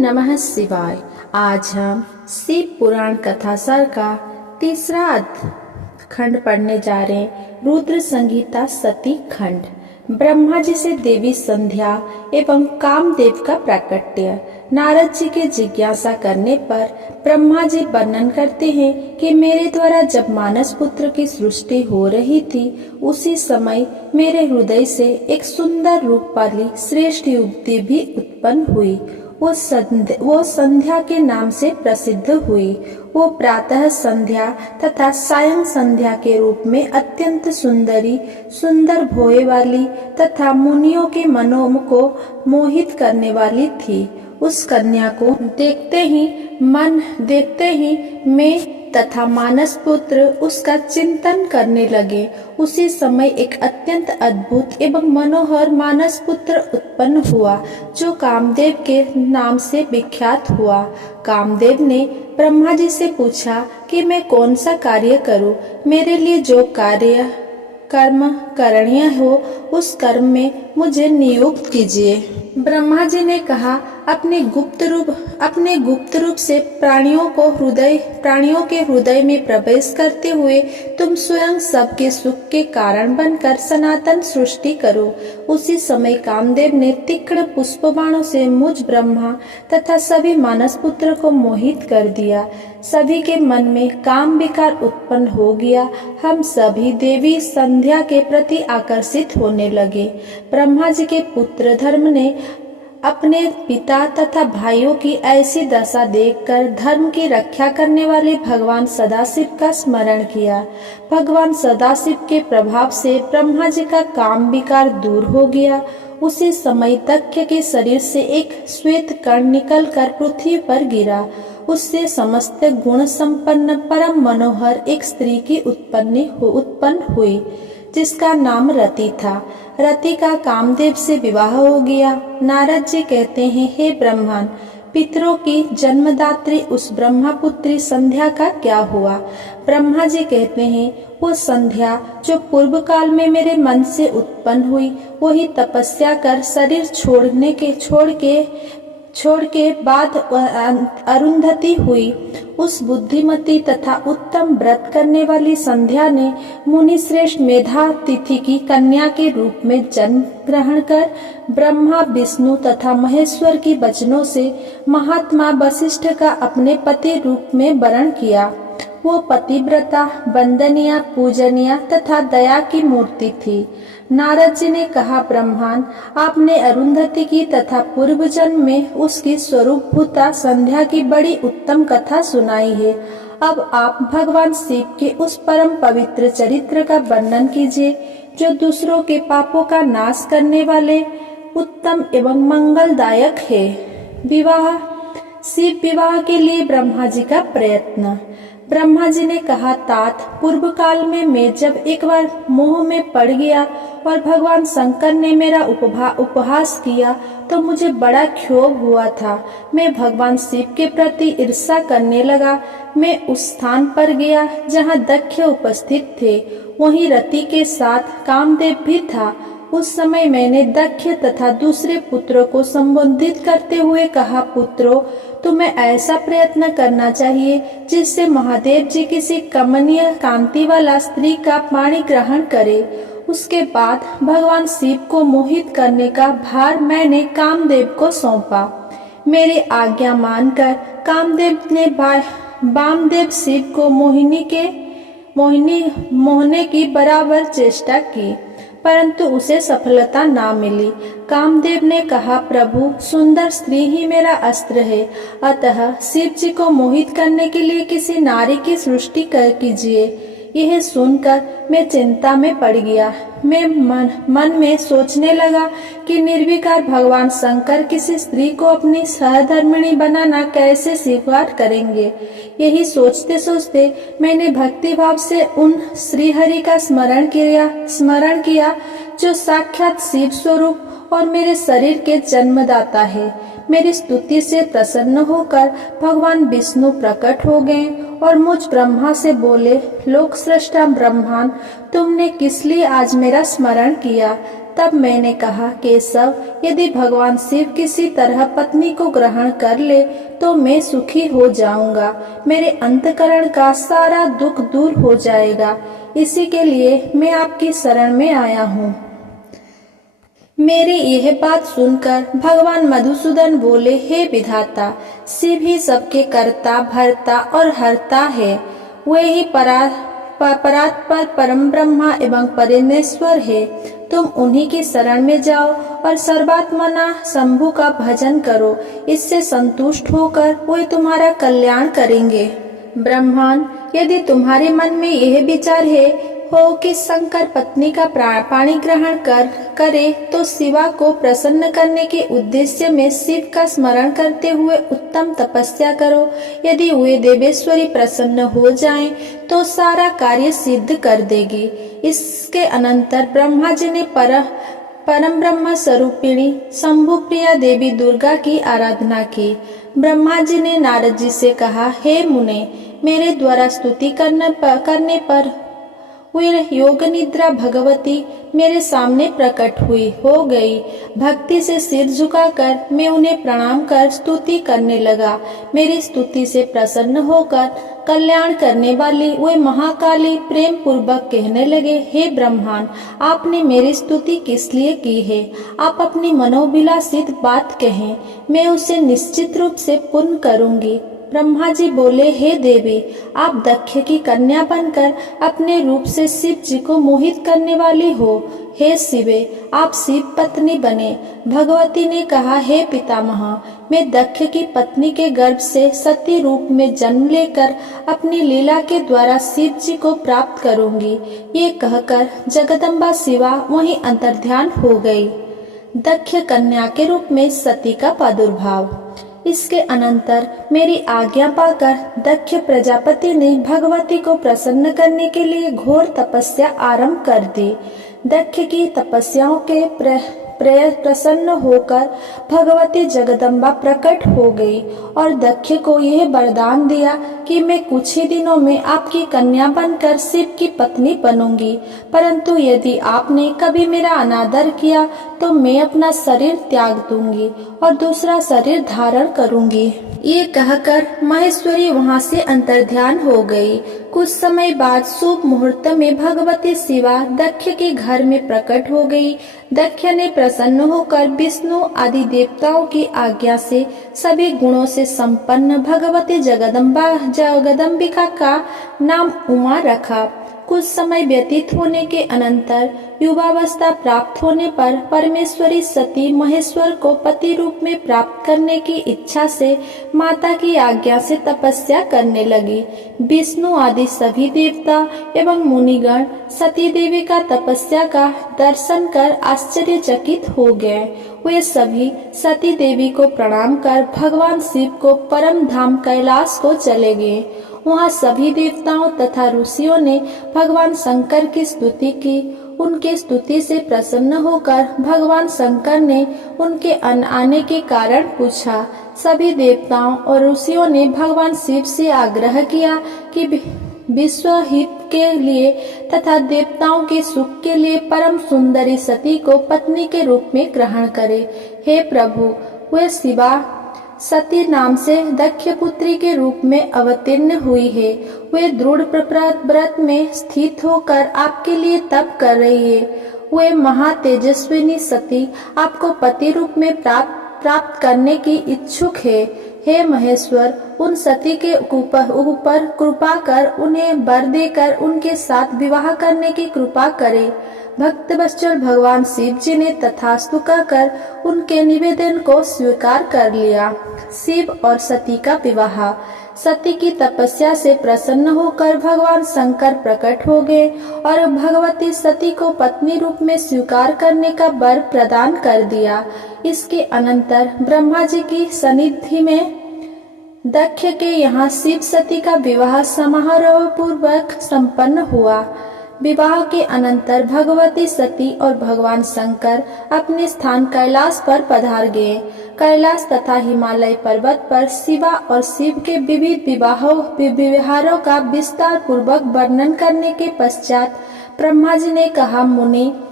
नमः शिवाय। आज हम शिव पुराण कथासार का तीसरा खंड पढ़ने जा रहे हैं। रुद्र संगीता सती खंड। ब्रह्मा जी से देवी संध्या एवं कामदेव का प्राकट्य। नारद जी के जिज्ञासा करने पर ब्रह्मा जी वर्णन करते हैं कि मेरे द्वारा जब मानस पुत्र की सृष्टि हो रही थी, उसी समय मेरे हृदय से एक सुंदर रूप वाली श्रेष्ठ युवती भी उत्पन्न हुई। वो संध्या के नाम से प्रसिद्ध हुई। वो प्रातः संध्या तथा सायं संध्या के रूप में अत्यंत सुंदर भोए वाली तथा मुनियों के मनों को मोहित करने वाली थी। उस कन्या को देखते ही मैं तथा मानस पुत्र उसका चिंतन करने लगे। उसी समय एक अत्यंत अद्भुत एवं मनोहर मानस पुत्र उत्पन्न हुआ, जो कामदेव के नाम से विख्यात हुआ। कामदेव ने ब्रह्मा जी से पूछा कि मैं कौन सा कार्य करूं। मेरे लिए जो कर्म करणीय हो, उस कर्म में मुझे नियुक्त कीजिए। ब्रह्मा जी ने कहा, अपने गुप्त रूप से प्राणियों के हृदय में प्रवेश करते हुए तुम स्वयं सबके सुख के कारण बनकर सनातन सृष्टि करो। उसी समय कामदेव ने तीक्ष्ण पुष्पबाणों से मुझ ब्रह्मा तथा सभी मानस पुत्र को मोहित कर दिया। सभी के मन में काम विकार उत्पन्न हो गया। हम सभी देवी संध्या के प्रति आकर्षित होने लगे। ब्रह्मा जी के पुत्र धर्म ने अपने पिता तथा भाइयों की ऐसी दशा देखकर धर्म की रक्षा करने वाले भगवान सदाशिव का स्मरण किया। भगवान सदाशिव के प्रभाव से ब्रह्मा जी का काम विकार दूर हो गया। उसी समय दक्ष के शरीर से एक श्वेत कण निकलकर पृथ्वी पर गिरा। उससे समस्त गुण संपन्न परम मनोहर एक स्त्री की उत्पन्न हुई, जिसका नाम रति था। रति का कामदेव से विवाह हो गया। नारद जी कहते हैं, हे ब्रह्मन, पितरों की जन्मदात्री उस ब्रह्मपुत्री संध्या का क्या हुआ? ब्रह्मा जी कहते हैं, वो संध्या जो पूर्व काल में मेरे मन से उत्पन्न हुई, वही तपस्या कर शरीर छोड़ के बाद अरुंधति हुई। उस बुद्धिमती तथा उत्तम व्रत करने वाली संध्या ने मुनि श्रेष्ठ मेधा तिथि की कन्या के रूप में जन्म ग्रहण कर ब्रह्मा विष्णु तथा महेश्वर की वचनों से महात्मा वशिष्ठ का अपने पति रूप में वरण किया। वो पतिव्रता, वंदनीय, पूजनीय तथा दया की मूर्ति थी। नारद जी ने कहा, ब्रह्मन, आपने अरुंधति की तथा पूर्व जन्म में उसकी स्वरूपभूता संध्या की बड़ी उत्तम कथा सुनाई है। अब आप भगवान शिव के उस परम पवित्र चरित्र का वर्णन कीजिए, जो दूसरों के पापों का नाश करने वाले उत्तम एवं मंगलदायक है। शिव विवाह के लिए ब्रह्मा जी का प्रयत्न। ब्रह्मा जी ने कहा, तात, पूर्व काल में मैं जब एक बार मोह में पड़ गया और भगवान शंकर ने मेरा उपहास किया तो मुझे बड़ा क्षोभ हुआ था। मैं भगवान शिव के प्रति ईर्ष्या करने लगा। मैं उस स्थान पर गया जहाँ दक्ष उपस्थित थे। वहीं रति के साथ कामदेव भी था। उस समय मैंने दक्ष तथा दूसरे पुत्रों को संबोधित करते हुए कहा, पुत्रों, तुम्हें ऐसा प्रयत्न करना चाहिए जिससे महादेव जी किसी कमनीय कांति वाला स्त्री का पाणी ग्रहण करे। उसके बाद भगवान शिव को मोहित करने का भार मैंने कामदेव को सौंपा। मेरी आज्ञा मानकर कामदेव ने वामदेव शिव को मोहने की बराबर चेष्टा की, परंतु उसे सफलता ना मिली। कामदेव ने कहा, प्रभु, सुंदर स्त्री ही मेरा अस्त्र है, अतः शिव जी को मोहित करने के लिए किसी नारी की सृष्टि कीजिए। यह सुनकर मैं चिंता में पड़ गया। मैं मन में सोचने लगा कि निर्विकार भगवान शंकर किसी स्त्री को अपनी सहधर्मिणी बनाना कैसे स्वीकार करेंगे। यही सोचते सोचते मैंने भक्ति भाव से उन श्रीहरि का स्मरण किया जो साक्षात शिव स्वरूप और मेरे शरीर के जन्मदाता है। मेरी स्तुति से प्रसन्न होकर भगवान विष्णु प्रकट हो गए और मुझ ब्रह्मा से बोले, लोक सृष्टा ब्रह्मन, तुमने किस लिए आज मेरा स्मरण किया? तब मैंने कहा, केशव, यदि भगवान शिव किसी तरह पत्नी को ग्रहण कर ले तो मैं सुखी हो जाऊंगा, मेरे अंतकरण का सारा दुख दूर हो जाएगा। इसी के लिए मैं आपकी शरण में आया हूँ। मेरी यह बात सुनकर भगवान मधुसूदन बोले, हे विधाता, शिव ही सबके कर्ता, भरता और हरता है। वे ही परात्पर परम ब्रह्मा एवं परमेश्वर है। तुम उन्हीं की शरण में जाओ और सर्वात्मना शंभु का भजन करो। इससे संतुष्ट होकर वे तुम्हारा कल्याण करेंगे। ब्रह्मन, यदि तुम्हारे मन में यह विचार हो कि शंकर पत्नी का पाणी ग्रहण करे तो शिवा को प्रसन्न करने के उद्देश्य में शिव का स्मरण करते हुए उत्तम तपस्या करो। यदि वे देवेश्वरी प्रसन्न हो जाएं तो सारा कार्य सिद्ध कर देगी। इसके अनंतर ब्रह्मा जी ने परम ब्रह्म स्वरूपिणी शंभु प्रिया देवी दुर्गा की आराधना की। ब्रह्मा जी ने नारद जी से कहा, हे मुने, मेरे द्वारा स्तुति करने पर वे योग निद्रा भगवती मेरे सामने प्रकट हो गई। भक्ति से सिर झुकाकर मैं उन्हें प्रणाम कर स्तुति करने लगा। मेरी स्तुति से प्रसन्न होकर कल्याण करने वाली वे महाकाली प्रेम पूर्वक कहने लगे, हे ब्रह्मांड, आपने मेरी स्तुति किस लिए की है? आप अपनी मनोविलासित बात कहें, मैं उसे निश्चित रूप से पूर्ण करूंगी। ब्रह्मा जी बोले, हे देवी, आप दक्ष की कन्या बनकर अपने रूप से शिव जी को मोहित करने वाली हो। हे शिवे, आप शिव पत्नी बने। भगवती ने कहा, हे पितामह, मैं दक्ष की पत्नी के गर्भ से सती रूप में जन्म लेकर अपनी लीला के द्वारा शिव जी को प्राप्त करूंगी। ये कहकर जगदम्बा शिवा वहीं अंतर्ध्यान हो गई। दक्ष कन्या के रूप में सती का प्रादुर्भाव। इसके अनंतर मेरी आज्ञा पाकर दक्ष प्रजापति ने भगवती को प्रसन्न करने के लिए घोर तपस्या आरंभ कर दी। दक्ष की तपस्याओं के प्रसन्न होकर भगवती जगदम्बा प्रकट हो गई और दक्ष को यह वरदान दिया कि मैं कुछ ही दिनों में आपकी कन्या बनकर शिव की पत्नी बनूंगी, परंतु यदि आपने कभी मेरा अनादर किया तो मैं अपना शरीर त्याग दूंगी और दूसरा शरीर धारण करूंगी। ये कहकर महेश्वरी वहां से अंतर्ध्यान हो गई। कुछ समय बाद शुभ मुहूर्त में भगवती शिवा दक्ष के घर में प्रकट हो गई। दक्ष ने प्रसन्न होकर विष्णु आदि देवताओं की आज्ञा से सभी गुणों से संपन्न भगवती जगदम्बिका का नाम उमा रखा। कुछ समय व्यतीत होने के अनंतर युवावस्था प्राप्त होने पर परमेश्वरी सती महेश्वर को पति रूप में प्राप्त करने की इच्छा से माता की आज्ञा से तपस्या करने लगी। विष्णु आदि सभी देवता एवं मुनिगण सती देवी का तपस्या का दर्शन कर आश्चर्यचकित हो गए। वे सभी सती देवी को प्रणाम कर भगवान शिव को परम धाम कैलाश को चले गए। वहाँ सभी देवताओं तथा ऋषियों ने भगवान शंकर की स्तुति की। उनके स्तुति से प्रसन्न होकर भगवान शंकर ने उनके आने के कारण पूछा। सभी देवताओं और ऋषियों ने भगवान शिव से आग्रह किया कि विश्व हित के लिए तथा देवताओं के सुख के लिए परम सुंदरी सती को पत्नी के रूप में ग्रहण करे। हे प्रभु, वे शिवा सती नाम से दक्ष पुत्री के रूप में अवतीर्ण हुई है। वे दृढ़ व्रत में स्थित होकर आपके लिए तप कर रही है। वे महातेजस्विनी सती आपको पति रूप में प्राप्त करने की इच्छुक है। हे महेश्वर, उन सती के ऊपर कृपा कर उन्हें वर देकर उनके साथ विवाह करने की कृपा करे। भक्त वत्सल भगवान शिव जी ने तथास्तु कहकर उनके निवेदन को स्वीकार कर लिया। शिव और सती का विवाह। सती की तपस्या से प्रसन्न होकर भगवान शंकर प्रकट हो गए और भगवती सती को पत्नी रूप में स्वीकार करने का वर प्रदान कर दिया। इसके अनंतर ब्रह्मा जी की सन्निधि में दक्ष के यहाँ शिव सती का विवाह समारोह पूर्वक संपन्न हुआ। विवाह के अनंतर भगवती सती और भगवान शंकर अपने स्थान कैलाश पर पधार गए। कैलाश तथा हिमालय पर्वत पर शिवा और शिव के विविध व्यवहारों का विस्तार पूर्वक वर्णन करने के पश्चात ब्रह्मा जी ने कहा, मुनि,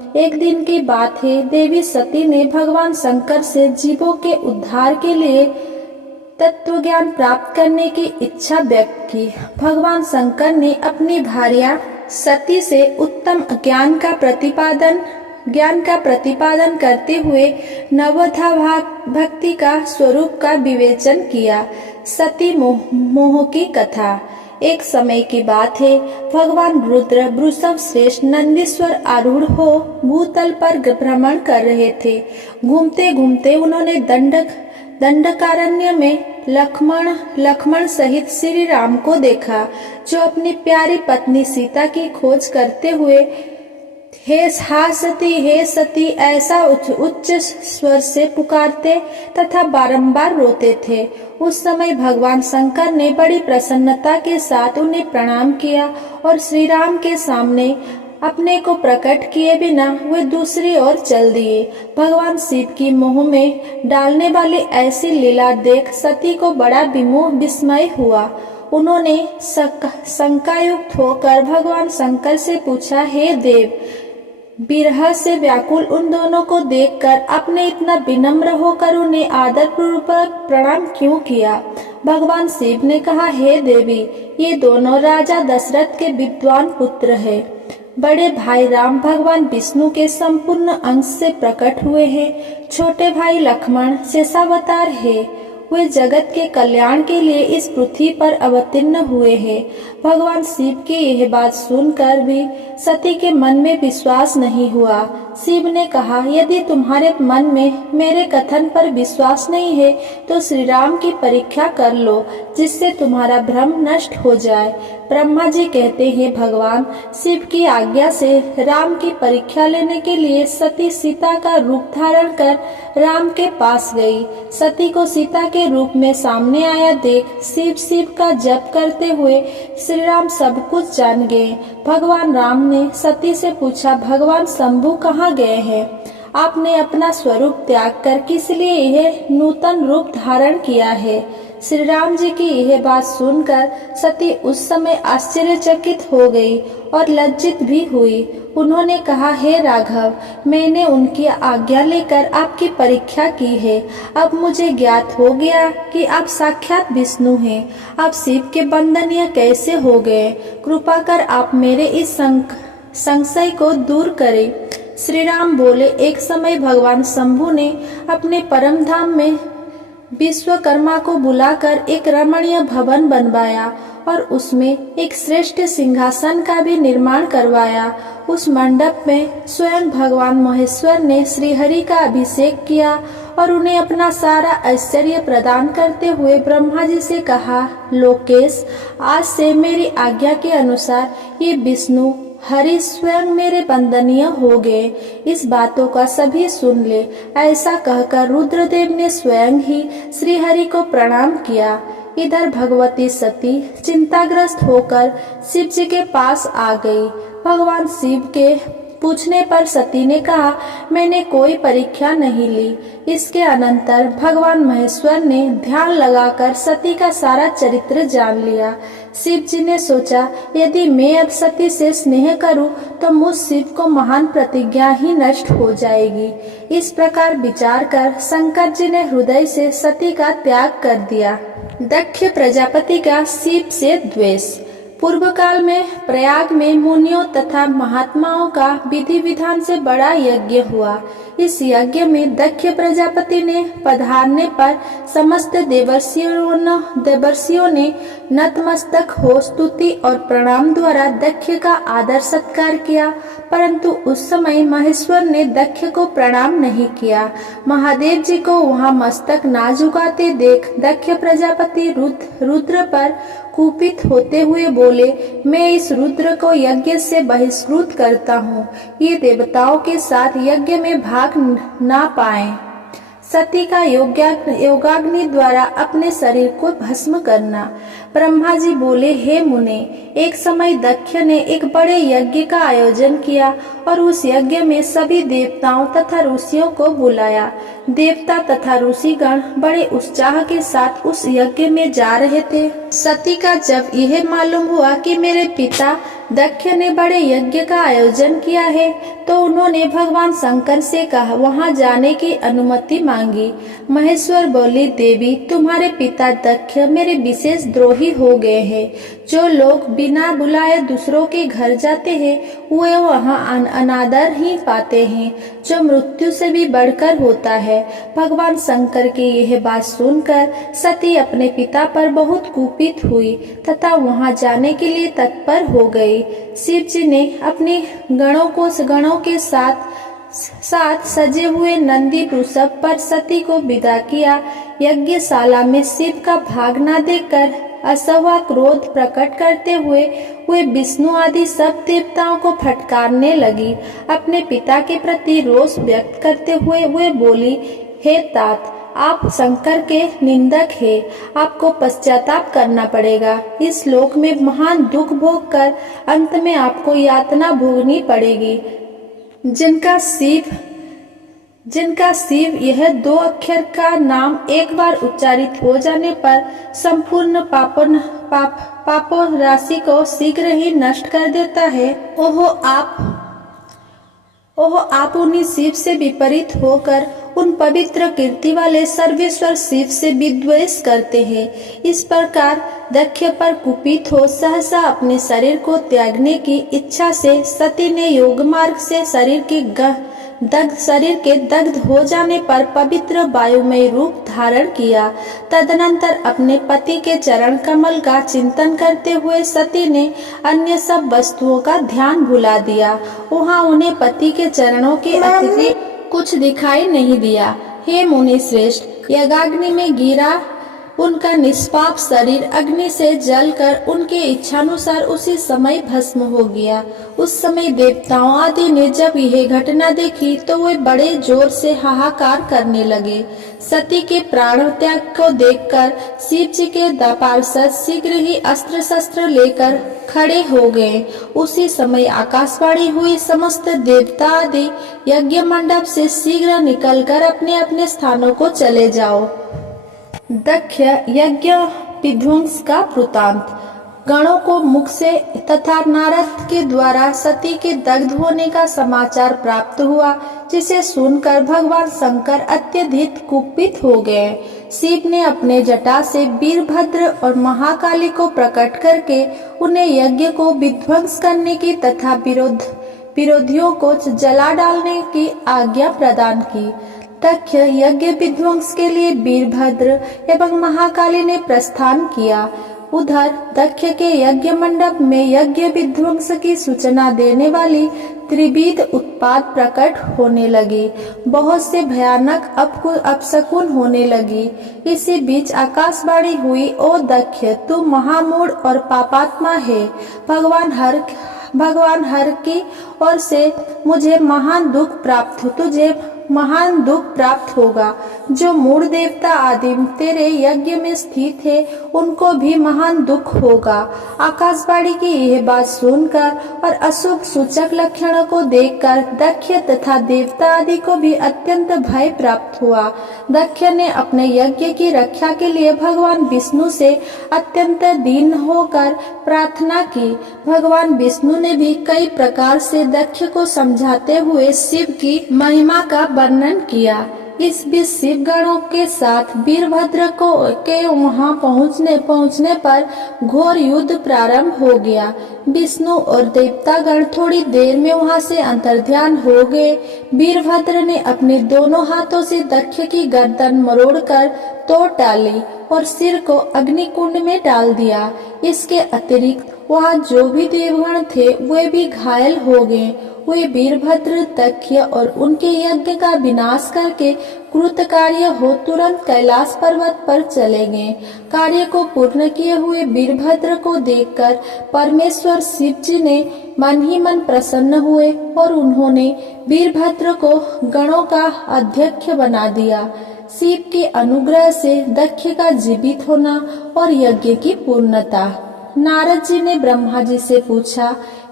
एक दिन की बात है, देवी सती ने भगवान शंकर से जीवों के उद्धार के लिए तत्व ज्ञान प्राप्त करने की इच्छा व्यक्त की। भगवान शंकर ने अपनी भार्या सती से उत्तम ज्ञान का प्रतिपादन करते हुए नवधा भक्ति का स्वरूप का विवेचन किया। सती मोह की कथा। एक समय की बात है, भगवान रुद्र वृषभ श्रेष्ठ नंदीश्वर आरूढ़ हो भूतल पर भ्रमण कर रहे थे। घूमते घूमते उन्होंने दंडकारण्य में लक्ष्मण सहित श्री राम को देखा, जो अपनी प्यारी पत्नी सीता की खोज करते हुए हे सती ऐसा उच्च स्वर से पुकारते तथा बारंबार रोते थे। उस समय भगवान शंकर ने बड़ी प्रसन्नता के साथ उन्हें प्रणाम किया और श्री राम के सामने अपने को प्रकट किए बिना वे दूसरी ओर चल दिए। भगवान शिव की मोह में डालने वाली ऐसी लीला देख सती को बड़ा विस्मय हुआ। उन्होंने शंकायुक्त होकर भगवान शंकर से पूछा, हे देव, विरह से व्याकुल उन दोनों को देखकर आपने इतना विनम्र होकर उन्हें आदरपूर्वक प्रणाम क्यों किया? भगवान शिव ने कहा, हे देवी, ये दोनों राजा दशरथ के विद्वान पुत्र हैं। बड़े भाई राम भगवान विष्णु के संपूर्ण अंश से प्रकट हुए हैं। छोटे भाई लक्ष्मण शेषावतार है। वे जगत के कल्याण के लिए इस पृथ्वी पर अवतीर्ण हुए हैं। भगवान शिव की यह बात सुनकर भी सती के मन में विश्वास नहीं हुआ। शिव ने कहा, यदि तुम्हारे मन में मेरे कथन पर विश्वास नहीं है तो श्री राम की परीक्षा कर लो, जिससे तुम्हारा भ्रम नष्ट हो जाए। ब्रह्मा जी कहते हैं, भगवान शिव की आज्ञा से राम की परीक्षा लेने के लिए सती सीता का रूप धारण कर राम के पास गई। सती को सीता के रूप में सामने आया देख शिव का जप करते हुए श्री राम सब कुछ जान गए। भगवान राम ने सती से पूछा, भगवान शंभु कहाँ गए हैं? आपने अपना स्वरूप त्याग कर किस लिए यह नूतन रूप धारण किया है? श्री राम जी की यह बात सुनकर सती उस समय आश्चर्यचकित हो गई और लज्जित भी हुई। उन्होंने कहा, हे राघव, मैंने उनकी आज्ञा लेकर आपकी परीक्षा की है। अब मुझे ज्ञात हो गया कि आप साक्षात विष्णु हैं। आप शिव के बंधनीय कैसे हो गए? कृपा कर आप मेरे इस संशय को दूर करें। श्री राम बोले, एक समय भगवान शंभु ने अपने परम धाम में विश्वकर्मा को बुलाकर एक रमणीय भवन बनवाया और उसमें एक श्रेष्ठ सिंहासन का भी निर्माण करवाया। उस मंडप में स्वयं भगवान महेश्वर ने श्रीहरि का अभिषेक किया और उन्हें अपना सारा ऐश्वर्य प्रदान करते हुए ब्रह्मा जी से कहा, लोकेश, आज से मेरी आज्ञा के अनुसार ये विष्णु हरि स्वयं मेरे वंदनीय हो गए। इस बातों का सभी सुन ले। ऐसा कहकर रुद्रदेव ने स्वयं ही श्री हरि को प्रणाम किया। इधर भगवती सती चिंताग्रस्त होकर शिव जी के पास आ गई। भगवान शिव के पूछने पर सती ने कहा, मैंने कोई परीक्षा नहीं ली। इसके अनंतर भगवान महेश्वर ने ध्यान लगाकर सती का सारा चरित्र जान लिया। शिव जी ने सोचा, यदि मैं अब सती से स्नेह करूं तो मुझ शिव को महान प्रतिज्ञा ही नष्ट हो जाएगी। इस प्रकार विचार कर शंकर जी ने हृदय से सती का त्याग कर दिया। दक्ष प्रजापति का शिव से द्वेष। पूर्व काल में प्रयाग में मुनियों तथा महात्माओं का विधि विधान से बड़ा यज्ञ हुआ। इस यज्ञ में दक्ष प्रजापति ने पधारने पर समस्त देवर्षियों ने नतमस्तक हो स्तुति और प्रणाम द्वारा दक्ष का आदर सत्कार किया, परंतु उस समय महेश्वर ने दक्ष को प्रणाम नहीं किया। महादेव जी को वहां मस्तक ना झुकाते देख दक्ष प्रजापति रुद्र पर कुपित होते हुए बोले, मैं इस रुद्र को यज्ञ से बहिष्कृत करता हूँ। ये देवताओं के साथ यज्ञ में भाग ना पाए। सती का योगाग्नि द्वारा अपने शरीर को भस्म करना। ब्रह्मा जी बोले, हे मुने, एक समय दक्ष ने एक बड़े यज्ञ का आयोजन किया और उस यज्ञ में सभी देवताओं तथा ऋषियों को बुलाया। देवता तथा ऋषिगण बड़े उत्साह के साथ उस यज्ञ में जा रहे थे। सती का जब यह मालूम हुआ कि मेरे पिता दक्ष ने बड़े यज्ञ का आयोजन किया है, तो उन्होंने भगवान शंकर से कहा वहां जाने की अनुमति मांगी। महेश्वर बोली, देवी तुम्हारे पिता दक्ष मेरे विशेष द्रोही हो गए हैं। जो लोग बिना बुलाए दूसरों के घर जाते हैं वे वहां अनादर ही पाते हैं, जो मृत्यु से भी बढ़कर होता है। भगवान शंकर की यह बात सुनकर सती अपने पिता पर बहुत कुपित हुई तथा वहां जाने के लिए तत्पर हो गई। शिव जी ने अपने गणों के साथ सजे हुए नंदी वृषभ पर सती को विदा किया। यज्ञशाला में शिव का भाग न देखकर असह्य क्रोध प्रकट करते हुए वे विष्णु आदि सब देवताओं को फटकारने लगी। अपने पिता के प्रति रोष व्यक्त करते हुए वे बोली, हे तात, आप शंकर के निंदक हैं, आपको पश्चाताप करना पड़ेगा। इस लोक में महान दुख भोग कर अंत में आपको यातना भोगनी पड़ेगी। जिनका शिव यह 2 अक्षर का नाम एक बार उच्चारित हो जाने पर संपूर्ण पापों राशि को शीघ्र ही नष्ट कर देता है, ओह आप उन्हीं शिव से विपरीत होकर उन पवित्र कीर्ति वाले सर्वेश्वर शिव से विद्वेष करते हैं। इस प्रकार दक्ष पर कुपित हो सहसा अपने शरीर को त्यागने की इच्छा से सती ने योग मार्ग से शरीर के दग्ध हो जाने पर पवित्र वायुमय रूप धारण किया। तदनंतर अपने पति के चरण कमल का चिंतन करते हुए सती ने अन्य सब वस्तुओं का ध्यान भुला दिया। वहां उन्हें पति के चरणों के अतिरिक्त कुछ दिखाई नहीं दिया। हे मुनि श्रेष्ठ, यज्ञाग्नि में गिरा उनका निष्पाप शरीर अग्नि से जलकर उनके इच्छानुसार उसी समय भस्म हो गया। उस समय देवताओं आदि ने जब यह घटना देखी तो वे बड़े जोर से हाहाकार करने लगे। सती के प्राण त्याग को देखकर शिव जी के पार्षद शीघ्र ही अस्त्र शस्त्र लेकर खड़े हो गए। उसी समय आकाशवाणी हुई, समस्त देवता आदि यज्ञ मंडप से शीघ्र निकलकर अपने अपने स्थानों को चले जाओ। दक्ष यज्ञ विध्वंस का वृतांत। गणों को मुख से तथा नारद के द्वारा सती के दग्ध होने का समाचार प्राप्त हुआ, जिसे सुनकर भगवान शंकर अत्यधिक कुपित हो गए। शिव ने अपने जटा से वीरभद्र और महाकाली को प्रकट करके उन्हें यज्ञ को विध्वंस करने की तथा विरोधियों को जला डालने की आज्ञा प्रदान की। दक्ष यज्ञ विध्वंस के लिए वीरभद्र एवं महाकाली ने प्रस्थान किया। उधर दक्ष के यज्ञ मंडप में यज्ञ विध्वंस की सूचना देने वाली त्रिविध उत्पात प्रकट होने लगी। बहुत से भयानक अपशकुन होने लगी। इसी बीच आकाशवाणी हुई, ओ दक्ष, तू महामूढ़ और पापात्मा है। भगवान हर की ओर से तुझे महान दुख प्राप्त होगा। जो मूढ़ देवता आदि तेरे यज्ञ में स्थित है उनको भी महान दुख होगा। आकाशवाणी की यह बात सुनकर और अशुभ सूचक लक्षणों को देखकर दक्ष तथा देवता आदि को भी अत्यंत भय प्राप्त हुआ। दक्ष ने अपने यज्ञ की रक्षा के लिए भगवान विष्णु से अत्यंत दीन होकर प्रार्थना की। भगवान विष्णु ने भी कई प्रकार से दक्ष को समझाते हुए शिव की महिमा का वर्णन किया। इस बीच शिव गणों के साथ वीरभद्र के वहां पहुंचने पर घोर युद्ध प्रारंभ हो गया। विष्णु और देवतागण थोड़ी देर में वहां से अंतर्ध्यान हो गए। वीरभद्र ने अपने दोनों हाथों से दक्ष की गर्दन मरोड़कर तोड़ डाली और सिर को अग्निकुंड में डाल दिया। इसके अतिरिक्त वहां जो भी देवगण थे वे भी घायल हो गए। वे वीरभद्र दक्ष और उनके यज्ञ का विनाश करके कृतकार्य हो तुरंत कैलाश पर्वत पर चले गए। कार्य को पूर्ण किए हुए वीरभद्र को देखकर परमेश्वर शिव जी ने मन ही मन प्रसन्न हुए और उन्होंने वीरभद्र को गणों का अध्यक्ष बना दिया। शिव के अनुग्रह से दक्ष का जीवित होना और यज्ञ की पूर्णता। नारद जी ने ब्रह्मा जी से पूछा,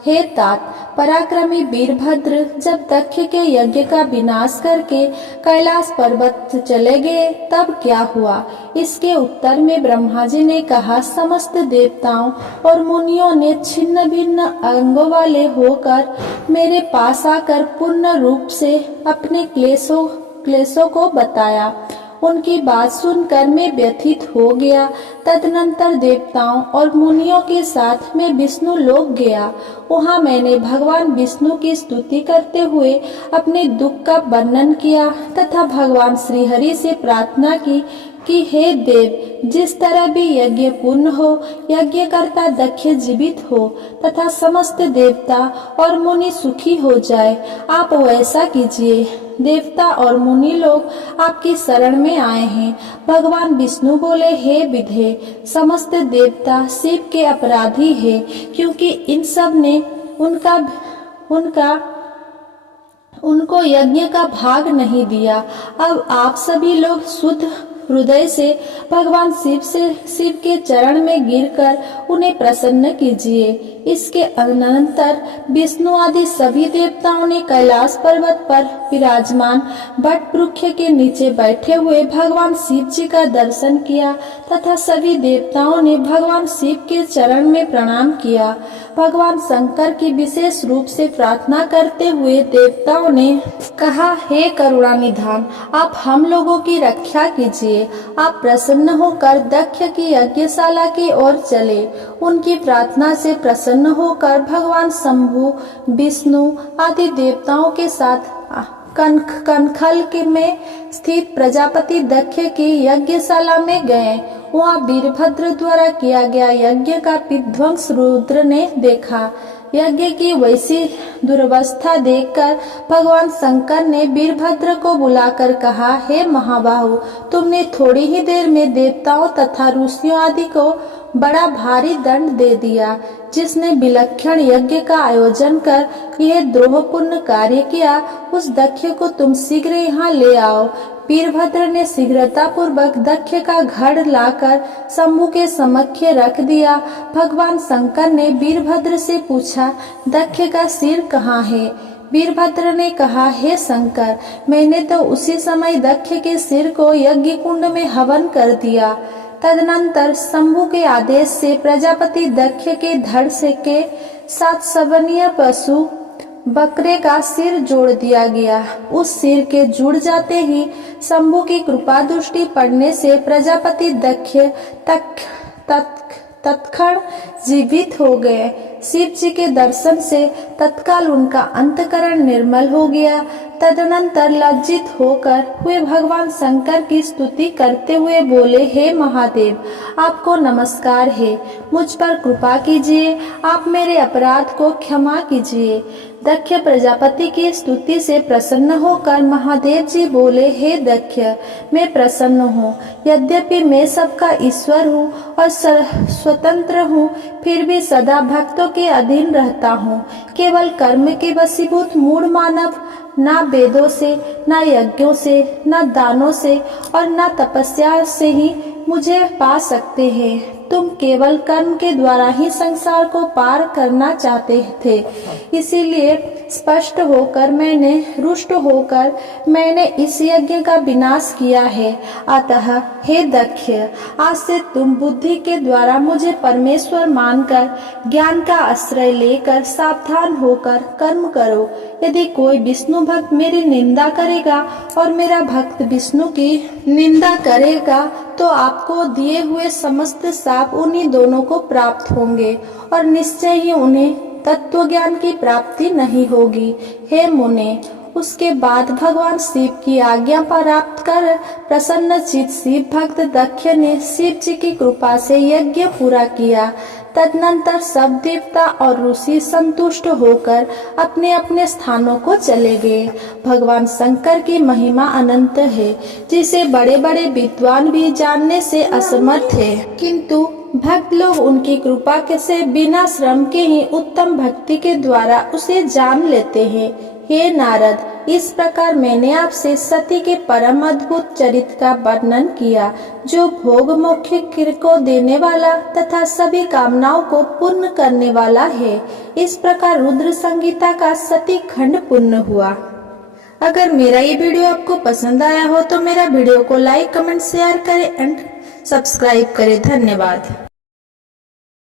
हे तात, पराक्रमी वीरभद्र जब दक्ष के यज्ञ का विनाश करके कैलाश पर्वत चले गए तब क्या हुआ? इसके उत्तर में ब्रह्मा जी ने कहा, समस्त देवताओं और मुनियों ने छिन्न भिन्न अंगों वाले होकर मेरे पास आकर पूर्ण रूप से अपने क्लेशों को बताया। उनकी बात सुनकर मैं व्यथित हो गया। तदनंतर देवताओं और मुनियों के साथ मैं विष्णु लोक गया। वहाँ मैंने भगवान विष्णु की स्तुति करते हुए अपने दुख का वर्णन किया तथा भगवान श्रीहरि से प्रार्थना की कि हे देव, जिस तरह भी यज्ञ पूर्ण हो, यज्ञकर्ता दक्ष जीवित हो तथा समस्त देवता और मुनि सुखी हो जाए, आप वैसा कीजिए। देवता और मुनि लोग आपकी शरण में आए हैं। भगवान विष्णु बोले, हे विधे, समस्त देवता शिव के अपराधी है, क्योंकि इन सब ने उनको यज्ञ का भाग नहीं दिया। अब आप सभी लोग शुद्ध हृदय से भगवान शिव के चरण में गिरकर उन्हें प्रसन्न कीजिए। इसके अनंतर विष्णु आदि सभी देवताओं ने कैलाश पर्वत पर विराजमान वट वृक्ष के नीचे बैठे हुए भगवान शिव जी का दर्शन किया तथा सभी देवताओं ने भगवान शिव के चरण में प्रणाम किया। भगवान शंकर की विशेष रूप से प्रार्थना करते हुए देवताओं ने कहा, हे करुणा निधान, आप हम लोगों की रक्षा कीजिए। आप प्रसन्न होकर दक्ष की यज्ञशाला की ओर चले। उनकी प्रार्थना से प्रसन्न होकर भगवान शंभु, विष्णु आदि देवताओं के साथ कनखल में स्थित प्रजापति दक्ष की यज्ञशाला में गए। वहाँ वीरभद्र द्वारा किया गया यज्ञ का विध्वंस रुद्र ने देखा। यज्ञ की वैसी दुर्वस्था देखकर भगवान शंकर ने वीरभद्र को बुलाकर कहा, हे महाबाहु, तुमने थोड़ी ही देर में देवताओं तथा ऋषियों आदि को बड़ा भारी दंड दे दिया। जिसने विलक्षण यज्ञ का आयोजन कर यह द्रोहपूर्ण कार्य किया, उस दक्ष को तुम शीघ्र यहाँ ले आओ। वीरभद्र ने शीघ्रता पूर्वक दक्ष का घड़ लाकर शंभु के समक्ष रख दिया। भगवान शंकर ने वीरभद्र से पूछा, दक्ष का सिर कहाँ है? वीरभद्र ने कहा, हे शंकर, मैंने तो उसी समय दक्ष के सिर को यज्ञ कुंड में हवन कर दिया। तदनंतर शंभु के आदेश से प्रजापति दक्ष के धड़ से के साथ सवनीय पशु बकरे का सिर जोड़ दिया गया। उस सिर के जुड़ जाते ही शंभु की कृपा दृष्टि पड़ने से प्रजापति दक्ष तत्क्षण जीवित हो गए। शिव जी के दर्शन से तत्काल उनका अंतकरण निर्मल हो गया। तदनंतर लज्जित होकर वे भगवान शंकर की स्तुति करते हुए बोले, हे महादेव, आपको नमस्कार है, मुझ पर कृपा कीजिए, आप मेरे अपराध को क्षमा कीजिए। दक्ष प्रजापति की स्तुति से प्रसन्न होकर महादेव जी बोले, हे दक्ष, मैं प्रसन्न हूँ। यद्यपि मैं सबका ईश्वर हूँ और स्वतंत्र हूँ, फिर भी सदा भक्तों के अधीन रहता हूँ। केवल कर्म के वशीभूत मूढ़ मानव ना वेदों से, ना यज्ञों से, ना दानों से और ना तपस्या से ही मुझे पा सकते हैं। तुम केवल कर्म के द्वारा ही संसार को पार करना चाहते थे, इसीलिए रुष्ट होकर मैंने इस यज्ञ का विनाश किया है। अतः हे दक्ष, आज से तुम बुद्धि के द्वारा मुझे परमेश्वर मानकर ज्ञान का आश्रय लेकर सावधान होकर कर्म करो। यदि कोई विष्णु भक्त मेरी निंदा करेगा और मेरा भक्त विष्णु की निंदा करेगा, तो आपको दिए हुए समस्त शाप उन्हीं दोनों को प्राप्त होंगे और निश्चय ही उन्हें तत्व ज्ञान की प्राप्ति नहीं होगी। हे मुने, उसके बाद भगवान शिव की आज्ञा प्राप्त कर प्रसन्न चित्त शिव भक्त दक्ष ने शिव जी की कृपा से यज्ञ पूरा किया। तदनंतर सब देवता और ऋषि संतुष्ट होकर अपने अपने स्थानों को चले गए। भगवान शंकर की महिमा अनंत है, जिसे बड़े बड़े विद्वान भी जानने से असमर्थ है, किंतु भक्त लोग उनकी कृपा से बिना श्रम के ही उत्तम भक्ति के द्वारा उसे जान लेते हैं। हे नारद, इस प्रकार मैंने आपसे सती के परम अद्भुत चरित्र का वर्णन किया, जो भोग मोक्ष को देने वाला तथा सभी कामनाओं को पूर्ण करने वाला है। इस प्रकार रुद्र संगीता का सती खंड पूर्ण हुआ। अगर मेरा ये वीडियो आपको पसंद आया हो तो मेरा वीडियो को लाइक, कमेंट, शेयर करें एंड सब्सक्राइब करें। धन्यवाद।